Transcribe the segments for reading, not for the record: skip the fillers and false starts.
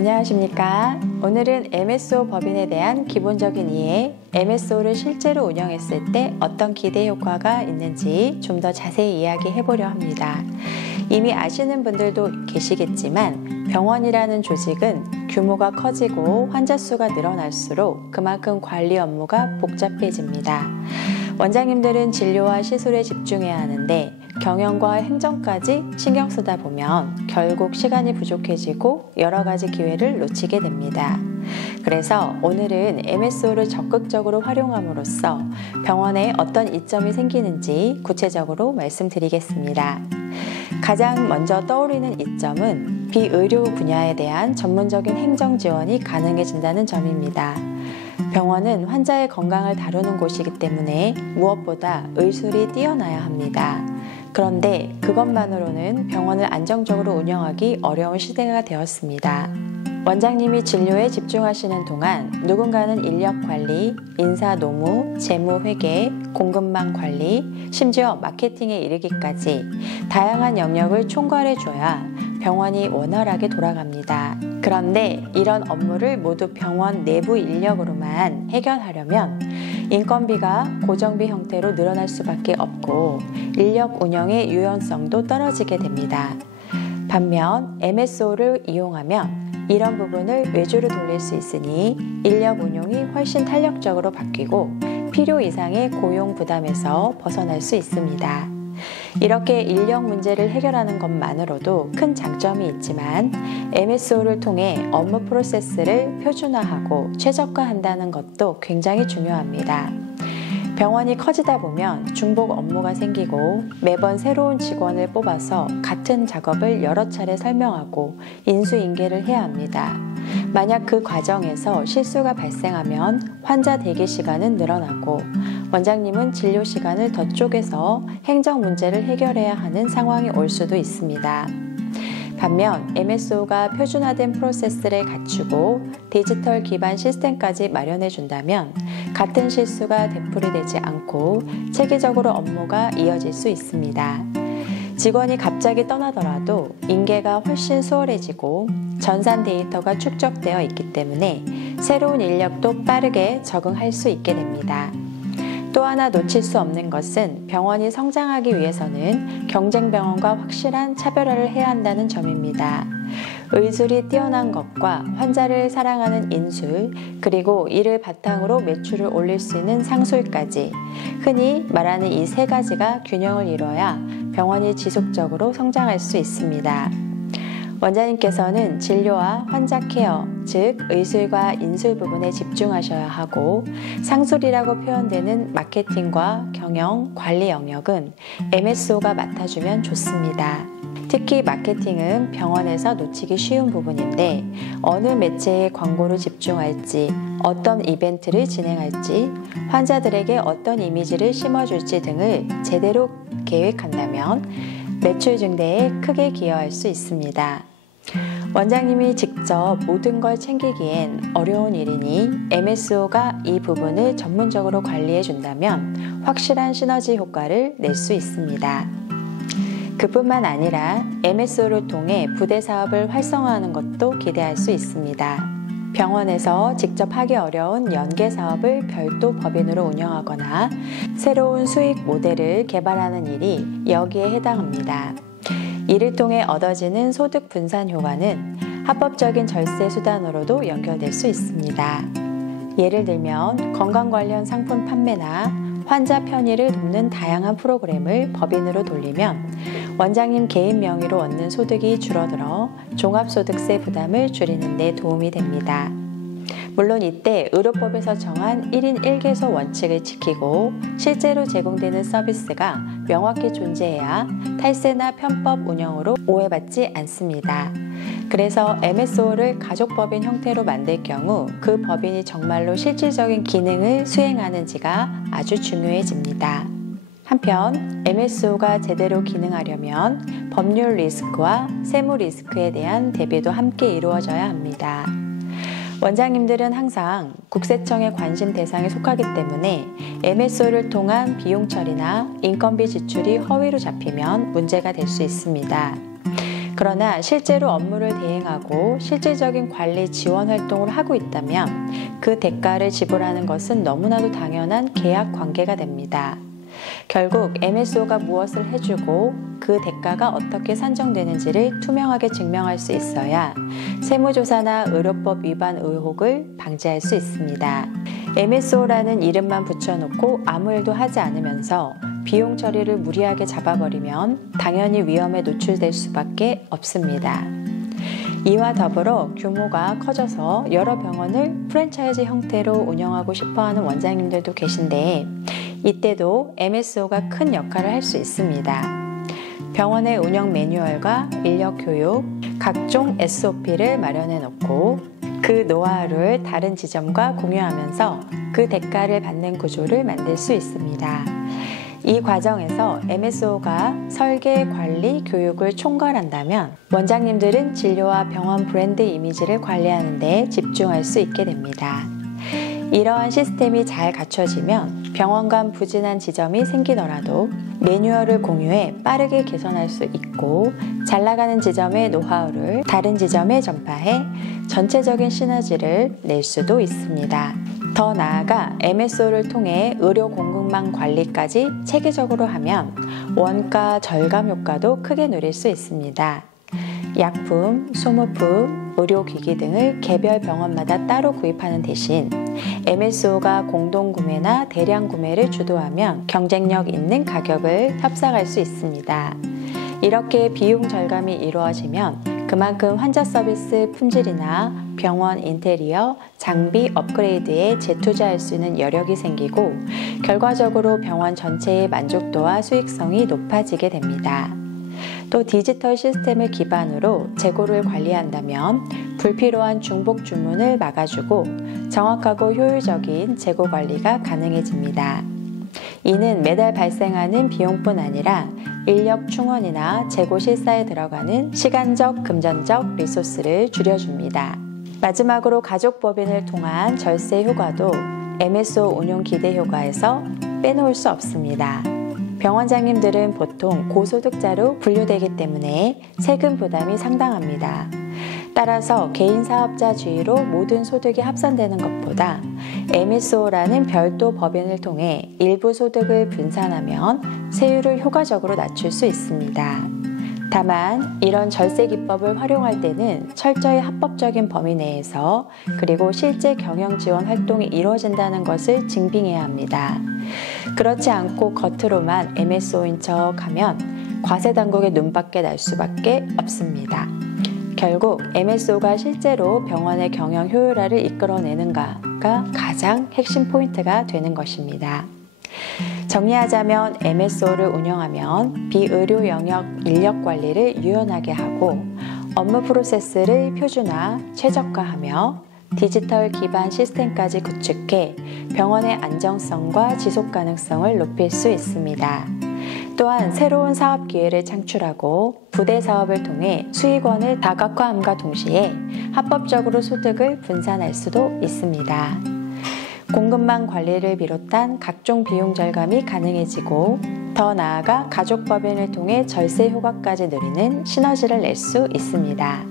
안녕하십니까. 오늘은 MSO 법인에 대한 기본적인 이해, MSO를 실제로 운영했을 때 어떤 기대 효과가 있는지 좀 더 자세히 이야기해 보려 합니다. 이미 아시는 분들도 계시겠지만 병원이라는 조직은 규모가 커지고 환자 수가 늘어날수록 그만큼 관리 업무가 복잡해집니다. 원장님들은 진료와 시술에 집중해야 하는데 경영과 행정까지 신경 쓰다 보면 결국 시간이 부족해지고 여러 가지 기회를 놓치게 됩니다. 그래서 오늘은 MSO를 적극적으로 활용함으로써 병원에 어떤 이점이 생기는지 구체적으로 말씀드리겠습니다. 가장 먼저 떠오르는 이점은 비의료 분야에 대한 전문적인 행정 지원이 가능해진다는 점입니다. 병원은 환자의 건강을 다루는 곳이기 때문에 무엇보다 의술이 뛰어나야 합니다. 그런데 그것만으로는 병원을 안정적으로 운영하기 어려운 시대가 되었습니다. 원장님이 진료에 집중하시는 동안 누군가는 인력 관리, 인사 노무, 재무 회계, 공급망 관리, 심지어 마케팅에 이르기까지 다양한 영역을 총괄해줘야 병원이 원활하게 돌아갑니다. 그런데 이런 업무를 모두 병원 내부 인력으로만 해결하려면 인건비가 고정비 형태로 늘어날 수밖에 없고 인력 운영의 유연성도 떨어지게 됩니다. 반면 MSO를 이용하면 이런 부분을 외주로 돌릴 수 있으니 인력 운용이 훨씬 탄력적으로 바뀌고 필요 이상의 고용 부담에서 벗어날 수 있습니다. 이렇게 인력 문제를 해결하는 것만으로도 큰 장점이 있지만 MSO를 통해 업무 프로세스를 표준화하고 최적화한다는 것도 굉장히 중요합니다. 병원이 커지다 보면 중복 업무가 생기고 매번 새로운 직원을 뽑아서 같은 작업을 여러 차례 설명하고 인수인계를 해야 합니다. 만약 그 과정에서 실수가 발생하면 환자 대기 시간은 늘어나고 원장님은 진료 시간을 더 쪼개서 행정 문제를 해결해야 하는 상황이 올 수도 있습니다. 반면 MSO가 표준화된 프로세스를 갖추고 디지털 기반 시스템까지 마련해 준다면 같은 실수가 되풀이되지 않고 체계적으로 업무가 이어질 수 있습니다. 직원이 갑자기 떠나더라도 인계가 훨씬 수월해지고 전산 데이터가 축적되어 있기 때문에 새로운 인력도 빠르게 적응할 수 있게 됩니다. 또 하나 놓칠 수 없는 것은 병원이 성장하기 위해서는 경쟁병원과 확실한 차별화를 해야 한다는 점입니다. 의술이 뛰어난 것과 환자를 사랑하는 인술, 그리고 이를 바탕으로 매출을 올릴 수 있는 상술까지 흔히 말하는 이 세 가지가 균형을 이뤄야 병원이 지속적으로 성장할 수 있습니다. 원장님께서는 진료와 환자 케어, 즉 의술과 인술 부분에 집중하셔야 하고 상술이라고 표현되는 마케팅과 경영, 관리 영역은 MSO가 맡아주면 좋습니다. 특히 마케팅은 병원에서 놓치기 쉬운 부분인데 어느 매체에 광고를 집중할지, 어떤 이벤트를 진행할지, 환자들에게 어떤 이미지를 심어줄지 등을 제대로 계획한다면 매출 증대에 크게 기여할 수 있습니다. 원장님이 직접 모든 걸 챙기기엔 어려운 일이니 MSO가 이 부분을 전문적으로 관리해 준다면 확실한 시너지 효과를 낼 수 있습니다. 그뿐만 아니라 MSO를 통해 부대 사업을 활성화하는 것도 기대할 수 있습니다. 병원에서 직접 하기 어려운 연계 사업을 별도 법인으로 운영하거나 새로운 수익 모델을 개발하는 일이 여기에 해당합니다. 이를 통해 얻어지는 소득 분산 효과는 합법적인 절세 수단으로도 연결될 수 있습니다. 예를 들면 건강 관련 상품 판매나 환자 편의를 돕는 다양한 프로그램을 법인으로 돌리면 원장님 개인 명의로 얻는 소득이 줄어들어 종합소득세 부담을 줄이는 데 도움이 됩니다. 물론 이때 의료법에서 정한 1인 1개소 원칙을 지키고 실제로 제공되는 서비스가 명확히 존재해야 탈세나 편법 운영으로 오해받지 않습니다. 그래서 MSO를 가족법인 형태로 만들 경우 그 법인이 정말로 실질적인 기능을 수행하는지가 아주 중요해집니다. 한편 MSO가 제대로 기능하려면 법률 리스크와 세무 리스크에 대한 대비도 함께 이루어져야 합니다. 원장님들은 항상 국세청의 관심 대상에 속하기 때문에 MSO를 통한 비용 처리나 인건비 지출이 허위로 잡히면 문제가 될 수 있습니다. 그러나 실제로 업무를 대행하고 실질적인 관리 지원 활동을 하고 있다면 그 대가를 지불하는 것은 너무나도 당연한 계약 관계가 됩니다. 결국 MSO가 무엇을 해주고 그 대가가 어떻게 산정되는지를 투명하게 증명할 수 있어야 세무조사나 의료법 위반 의혹을 방지할 수 있습니다. MSO라는 이름만 붙여놓고 아무 일도 하지 않으면서 비용 처리를 무리하게 잡아버리면 당연히 위험에 노출될 수밖에 없습니다. 이와 더불어 규모가 커져서 여러 병원을 프랜차이즈 형태로 운영하고 싶어하는 원장님들도 계신데 이때도 MSO가 큰 역할을 할 수 있습니다. 병원의 운영 매뉴얼과 인력 교육, 각종 SOP를 마련해 놓고 그 노하우를 다른 지점과 공유하면서 그 대가를 받는 구조를 만들 수 있습니다. 이 과정에서 MSO가 설계, 관리, 교육을 총괄한다면 원장님들은 진료와 병원 브랜드 이미지를 관리하는 데 집중할 수 있게 됩니다. 이러한 시스템이 잘 갖춰지면 병원 간 부진한 지점이 생기더라도 매뉴얼을 공유해 빠르게 개선할 수 있고 잘 나가는 지점의 노하우를 다른 지점에 전파해 전체적인 시너지를 낼 수도 있습니다. 더 나아가 MSO를 통해 의료 공급망 관리까지 체계적으로 하면 원가 절감 효과도 크게 누릴 수 있습니다. 약품, 소모품, 의료기기 등을 개별 병원마다 따로 구입하는 대신 MSO가 공동구매나 대량구매를 주도하면 경쟁력 있는 가격을 협상할 수 있습니다. 이렇게 비용 절감이 이루어지면 그만큼 환자 서비스 품질이나 병원 인테리어, 장비 업그레이드에 재투자할 수 있는 여력이 생기고 결과적으로 병원 전체의 만족도와 수익성이 높아지게 됩니다. 또 디지털 시스템을 기반으로 재고를 관리한다면 불필요한 중복 주문을 막아주고 정확하고 효율적인 재고 관리가 가능해집니다. 이는 매달 발생하는 비용뿐 아니라 인력 충원이나 재고 실사에 들어가는 시간적, 금전적 리소스를 줄여줍니다. 마지막으로 가족법인을 통한 절세 효과도 MSO 운용 기대 효과에서 빼놓을 수 없습니다. 병원장님들은 보통 고소득자로 분류되기 때문에 세금 부담이 상당합니다. 따라서 개인 사업자 주의로 모든 소득이 합산되는 것보다 MSO라는 별도 법인을 통해 일부 소득을 분산하면 세율을 효과적으로 낮출 수 있습니다. 다만 이런 절세 기법을 활용할 때는 철저히 합법적인 범위 내에서 그리고 실제 경영 지원 활동이 이루어진다는 것을 증빙해야 합니다. 그렇지 않고 겉으로만 MSO인 척하면 과세당국의 눈밖에 날 수밖에 없습니다. 결국 MSO가 실제로 병원의 경영 효율화를 이끌어내는가가 가장 핵심 포인트가 되는 것입니다. 정리하자면 MSO를 운영하면 비의료 영역 인력 관리를 유연하게 하고 업무 프로세스를 표준화, 최적화하며 디지털 기반 시스템까지 구축해 병원의 안정성과 지속 가능성을 높일 수 있습니다. 또한 새로운 사업 기회를 창출하고 부대 사업을 통해 수익원을 다각화함과 동시에 합법적으로 소득을 분산할 수도 있습니다. 공급망 관리를 비롯한 각종 비용 절감이 가능해지고 더 나아가 가족법인을 통해 절세 효과까지 누리는 시너지를 낼 수 있습니다.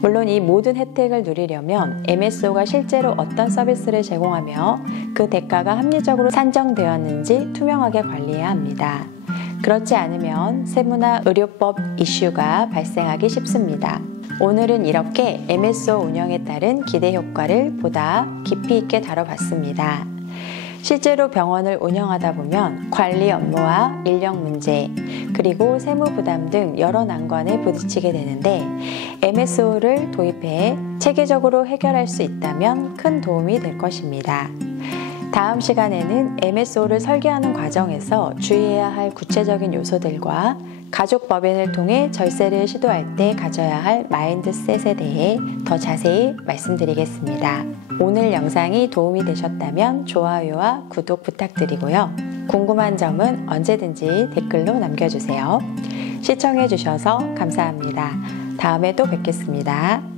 물론 이 모든 혜택을 누리려면 MSO가 실제로 어떤 서비스를 제공하며 그 대가가 합리적으로 산정되었는지 투명하게 관리해야 합니다. 그렇지 않으면 세무나 의료법 이슈가 발생하기 쉽습니다. 오늘은 이렇게 MSO 운영에 따른 기대 효과를 보다 깊이 있게 다뤄봤습니다. 실제로 병원을 운영하다 보면 관리 업무와 인력 문제, 그리고 세무 부담 등 여러 난관에 부딪히게 되는데 MSO를 도입해 체계적으로 해결할 수 있다면 큰 도움이 될 것입니다. 다음 시간에는 MSO를 설계하는 과정에서 주의해야 할 구체적인 요소들과 가족법인을 통해 절세를 시도할 때 가져야 할 마인드셋에 대해 더 자세히 말씀드리겠습니다. 오늘 영상이 도움이 되셨다면 좋아요와 구독 부탁드리고요. 궁금한 점은 언제든지 댓글로 남겨주세요. 시청해주셔서 감사합니다. 다음에 또 뵙겠습니다.